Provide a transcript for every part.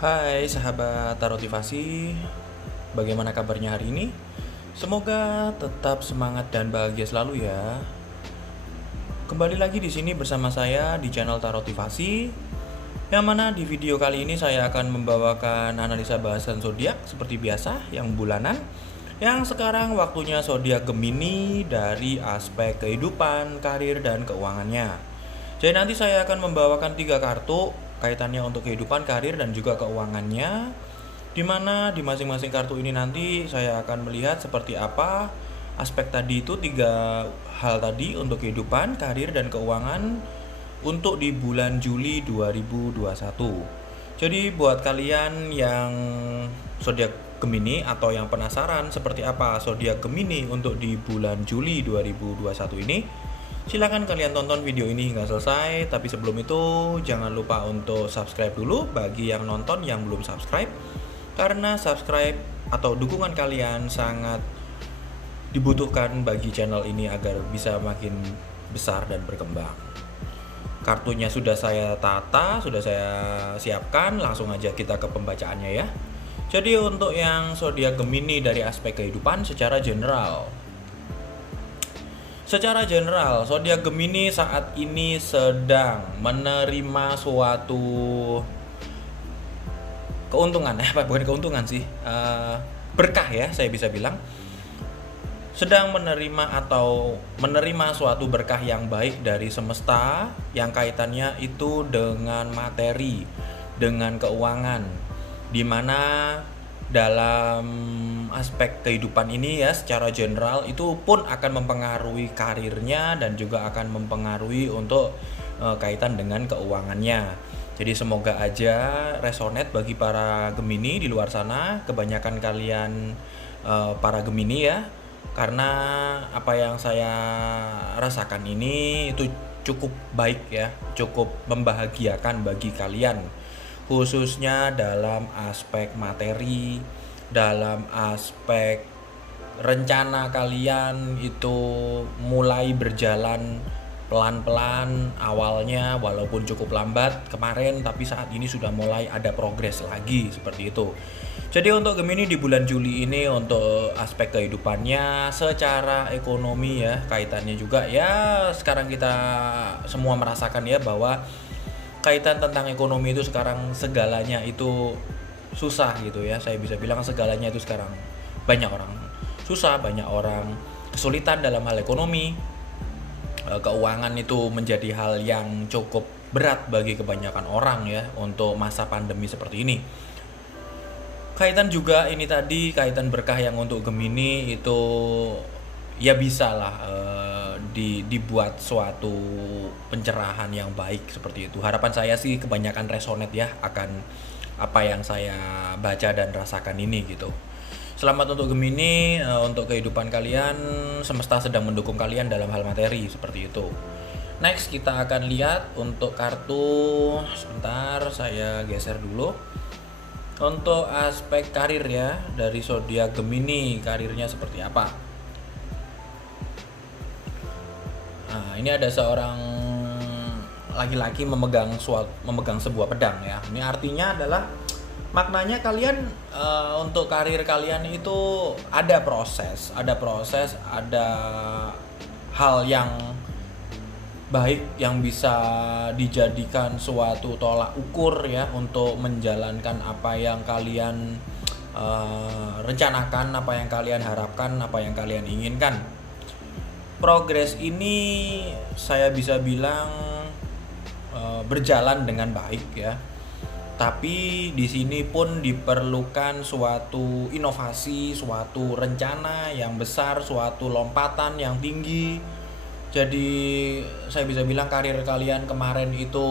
Hai sahabat Tarotivasi, bagaimana kabarnya hari ini? Semoga tetap semangat dan bahagia selalu ya. Kembali lagi di sini bersama saya di channel Tarotivasi, yang mana di video kali ini saya akan membawakan analisa bahasan zodiak seperti biasa yang bulanan. Yang sekarang waktunya zodiak Gemini dari aspek kehidupan, karir dan keuangannya. Jadi nanti saya akan membawakan 3 kartu kaitannya untuk kehidupan, karir, dan juga keuangannya, di mana di masing-masing kartu ini nanti saya akan melihat seperti apa aspek tadi itu 3 hal tadi untuk kehidupan, karir, dan keuangan untuk di bulan Juli 2021. Jadi buat kalian yang zodiak Gemini atau yang penasaran seperti apa zodiak Gemini untuk di bulan Juli 2021 ini, silakan kalian tonton video ini hingga selesai. Tapi sebelum itu jangan lupa untuk subscribe dulu bagi yang nonton yang belum subscribe, karena subscribe atau dukungan kalian sangat dibutuhkan bagi channel ini agar bisa makin besar dan berkembang. Kartunya sudah saya tata, sudah saya siapkan, langsung aja kita ke pembacaannya ya. Jadi untuk yang zodiak Gemini dari aspek kehidupan secara general, zodiak Gemini saat ini sedang menerima suatu keuntungan, bukan keuntungan sih, berkah ya saya bisa bilang. Sedang menerima suatu berkah yang baik dari semesta, yang kaitannya itu dengan materi, dengan keuangan, dimana dalam aspek kehidupan ini ya secara general itu pun akan mempengaruhi karirnya dan juga akan mempengaruhi untuk kaitan dengan keuangannya. Jadi semoga aja resonate bagi para Gemini di luar sana, kebanyakan kalian para Gemini ya, karena apa yang saya rasakan ini itu cukup baik ya, cukup membahagiakan bagi kalian, khususnya dalam aspek materi, dalam aspek rencana kalian itu mulai berjalan pelan-pelan awalnya, walaupun cukup lambat kemarin, tapi saat ini sudah mulai ada progres lagi seperti itu. Jadi untuk Gemini di bulan Juli ini untuk aspek kehidupannya secara ekonomi ya, kaitannya juga ya sekarang kita semua merasakan ya bahwa kaitan tentang ekonomi itu sekarang segalanya itu susah gitu ya. Saya bisa bilang segalanya itu sekarang banyak orang susah, banyak orang kesulitan dalam hal ekonomi. Keuangan itu menjadi hal yang cukup berat bagi kebanyakan orang ya untuk masa pandemi seperti ini. Kaitan juga ini tadi, kaitan berkah yang untuk Gemini itu ya bisa lah dibuat suatu pencerahan yang baik seperti itu. Harapan saya sih kebanyakan resonate ya akan apa yang saya baca dan rasakan ini gitu. Selamat untuk Gemini, untuk kehidupan kalian, semesta sedang mendukung kalian dalam hal materi seperti itu. Next kita akan lihat untuk kartu, sebentar saya geser dulu. Untuk aspek karir ya, dari zodiak Gemini, karirnya seperti apa? Nah, ini ada seorang laki-laki memegang sebuah pedang ya. Ini artinya adalah maknanya kalian untuk karir kalian itu ada proses, ada hal yang baik yang bisa dijadikan suatu tolak ukur ya untuk menjalankan apa yang kalian rencanakan, apa yang kalian harapkan, apa yang kalian inginkan. Progres ini saya bisa bilang berjalan dengan baik ya. Tapi di sini pun diperlukan suatu inovasi, suatu rencana yang besar, suatu lompatan yang tinggi. Jadi saya bisa bilang karir kalian kemarin itu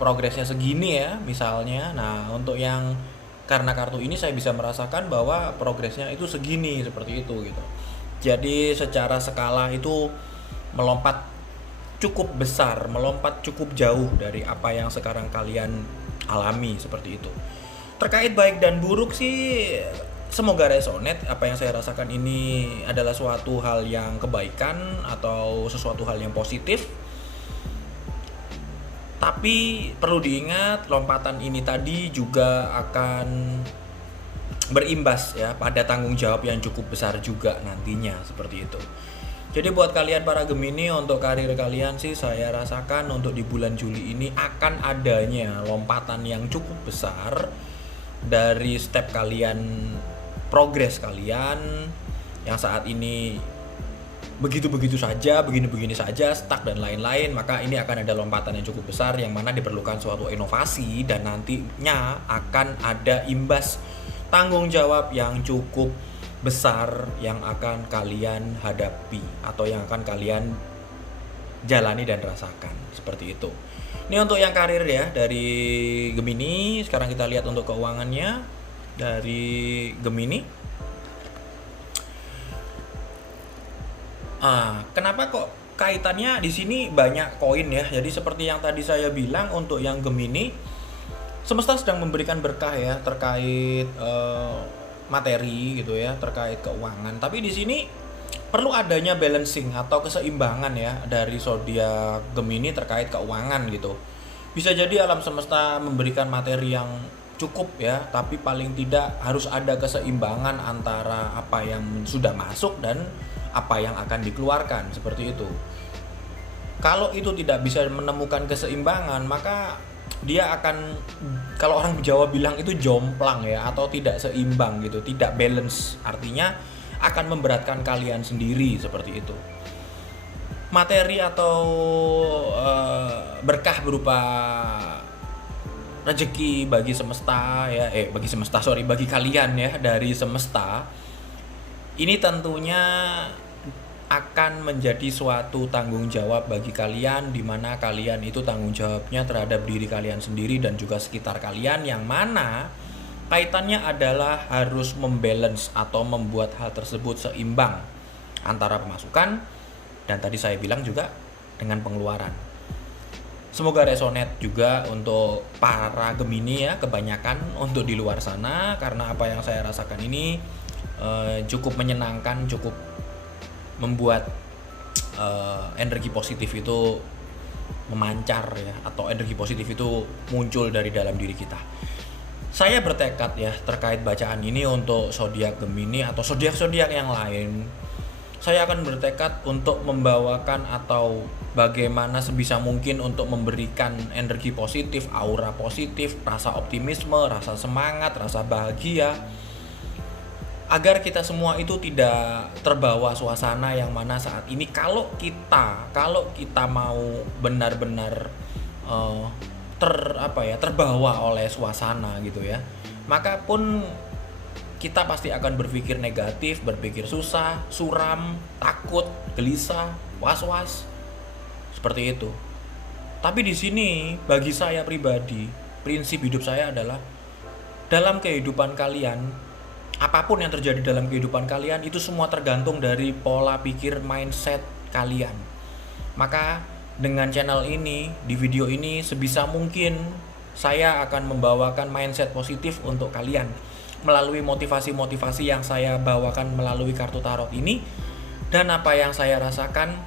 progresnya segini ya misalnya. Nah untuk yang karena kartu ini saya bisa merasakan bahwa progresnya itu segini seperti itu gitu. Jadi secara skala itu melompat cukup besar, melompat cukup jauh dari apa yang sekarang kalian alami seperti itu. Terkait baik dan buruk sih semoga resonate. Apa yang saya rasakan ini adalah suatu hal yang kebaikan atau sesuatu hal yang positif. Tapi perlu diingat, lompatan ini tadi juga akan berimbas ya pada tanggung jawab yang cukup besar juga nantinya, seperti itu. Jadi buat kalian para Gemini, untuk karir kalian sih saya rasakan untuk di bulan Juli ini akan adanya lompatan yang cukup besar dari step kalian, progres kalian yang saat ini begitu-begitu saja, begini-begini saja, stuck dan lain-lain. Maka ini akan ada lompatan yang cukup besar yang mana diperlukan suatu inovasi, dan nantinya akan ada imbas tanggung jawab yang cukup besar yang akan kalian hadapi atau yang akan kalian jalani dan rasakan, seperti itu. Ini untuk yang karir ya dari Gemini. Sekarang kita lihat untuk keuangannya dari Gemini. Kenapa kok kaitannya di sini banyak koin ya? Jadi seperti yang tadi saya bilang, untuk yang Gemini, semesta sedang memberikan berkah ya terkait materi gitu ya, terkait keuangan. Tapi di sini perlu adanya balancing atau keseimbangan ya dari zodiak Gemini terkait keuangan gitu. Bisa jadi alam semesta memberikan materi yang cukup ya, tapi paling tidak harus ada keseimbangan antara apa yang sudah masuk dan apa yang akan dikeluarkan, seperti itu. Kalau itu tidak bisa menemukan keseimbangan, maka dia akan, kalau orang Jawa bilang itu jomplang ya, atau tidak seimbang gitu, tidak balance. Artinya akan memberatkan kalian sendiri, seperti itu. Materi atau berkah berupa rezeki bagi semesta ya, bagi kalian ya dari semesta. Ini tentunya akan menjadi suatu tanggung jawab bagi kalian, di mana kalian itu tanggung jawabnya terhadap diri kalian sendiri dan juga sekitar kalian, yang mana kaitannya adalah harus membalance atau membuat hal tersebut seimbang antara pemasukan dan tadi saya bilang juga dengan pengeluaran. Semoga resonate juga untuk para Gemini ya, kebanyakan untuk di luar sana, karena apa yang saya rasakan ini cukup menyenangkan, cukup membuat energi positif itu memancar ya, atau energi positif itu muncul dari dalam diri kita. Saya bertekad ya terkait bacaan ini untuk zodiak Gemini atau zodiak-zodiak yang lain. Saya akan bertekad untuk membawakan atau bagaimana sebisa mungkin untuk memberikan energi positif, aura positif, rasa optimisme, rasa semangat, rasa bahagia, agar kita semua itu tidak terbawa suasana yang mana saat ini kalau kita mau benar-benar terbawa oleh suasana gitu ya, maka pun kita pasti akan berpikir negatif, berpikir susah, suram, takut, gelisah, was-was, seperti itu. Tapi di sini bagi saya pribadi, prinsip hidup saya adalah dalam kehidupan kalian, apapun yang terjadi dalam kehidupan kalian itu semua tergantung dari pola pikir, mindset kalian. Maka dengan channel ini, di video ini sebisa mungkin saya akan membawakan mindset positif untuk kalian melalui motivasi-motivasi yang saya bawakan melalui kartu tarot ini, dan apa yang saya rasakan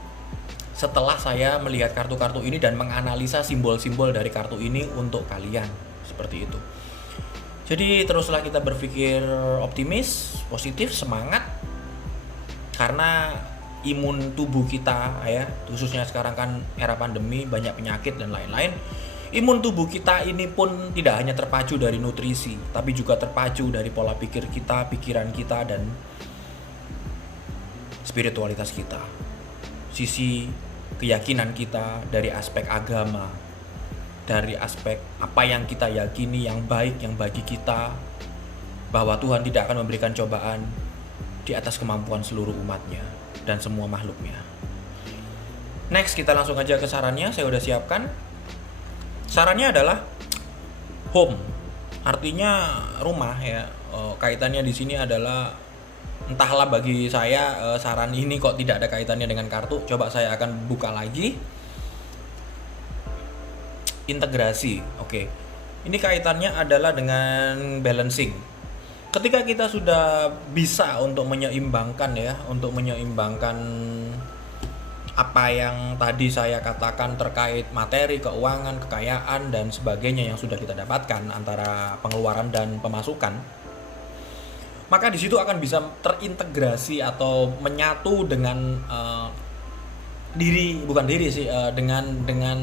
setelah saya melihat kartu-kartu ini dan menganalisa simbol-simbol dari kartu ini untuk kalian, seperti itu. Jadi teruslah kita berpikir optimis, positif, semangat, karena imun tubuh kita ya, khususnya sekarang kan era pandemi, banyak penyakit dan lain-lain. Imun tubuh kita ini pun tidak hanya terpacu dari nutrisi, tapi juga terpacu dari pola pikir kita, pikiran kita, dan spiritualitas kita. Sisi keyakinan kita dari aspek agama, dari aspek apa yang kita yakini yang baik, yang bagi kita, bahwa Tuhan tidak akan memberikan cobaan di atas kemampuan seluruh umatnya dan semua makhluknya. Next, kita langsung aja ke sarannya, saya udah siapkan. Sarannya adalah home, artinya rumah ya. Kaitannya di sini adalah, entahlah bagi saya saran ini kok tidak ada kaitannya dengan kartu. Coba saya akan buka lagi. Integrasi, oke. Ini kaitannya adalah dengan balancing. Ketika kita sudah bisa untuk menyeimbangkan ya, untuk menyeimbangkan apa yang tadi saya katakan terkait materi, keuangan, kekayaan, dan sebagainya yang sudah kita dapatkan antara pengeluaran dan pemasukan, maka di situ akan bisa terintegrasi atau menyatu dengan dengan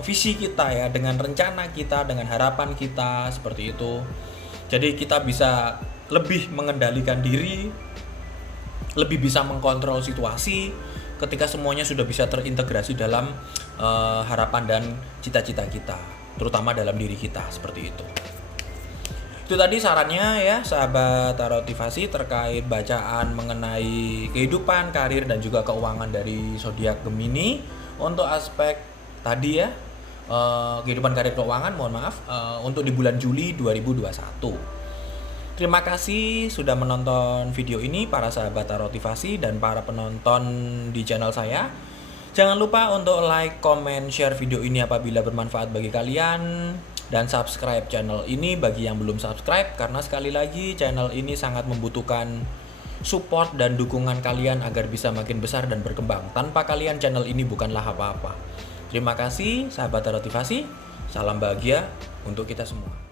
visi kita ya, dengan rencana kita, dengan harapan kita, seperti itu. Jadi kita bisa lebih mengendalikan diri, lebih bisa mengkontrol situasi ketika semuanya sudah bisa terintegrasi dalam harapan dan cita-cita kita, terutama dalam diri kita, seperti itu. Itu tadi sarannya ya sahabat Tarotivasi terkait bacaan mengenai kehidupan, karir, dan juga keuangan dari zodiak Gemini. Untuk aspek tadi ya, kehidupan, karir, keuangan, mohon maaf, untuk di bulan Juli 2021. Terima kasih sudah menonton video ini para sahabat Tarotivasi dan para penonton di channel saya. Jangan lupa untuk like, comment, share video ini apabila bermanfaat bagi kalian, dan subscribe channel ini bagi yang belum subscribe, karena sekali lagi channel ini sangat membutuhkan support dan dukungan kalian agar bisa makin besar dan berkembang. Tanpa kalian channel ini bukanlah apa-apa. Terima kasih sahabat Tarotivasi. Salam bahagia untuk kita semua.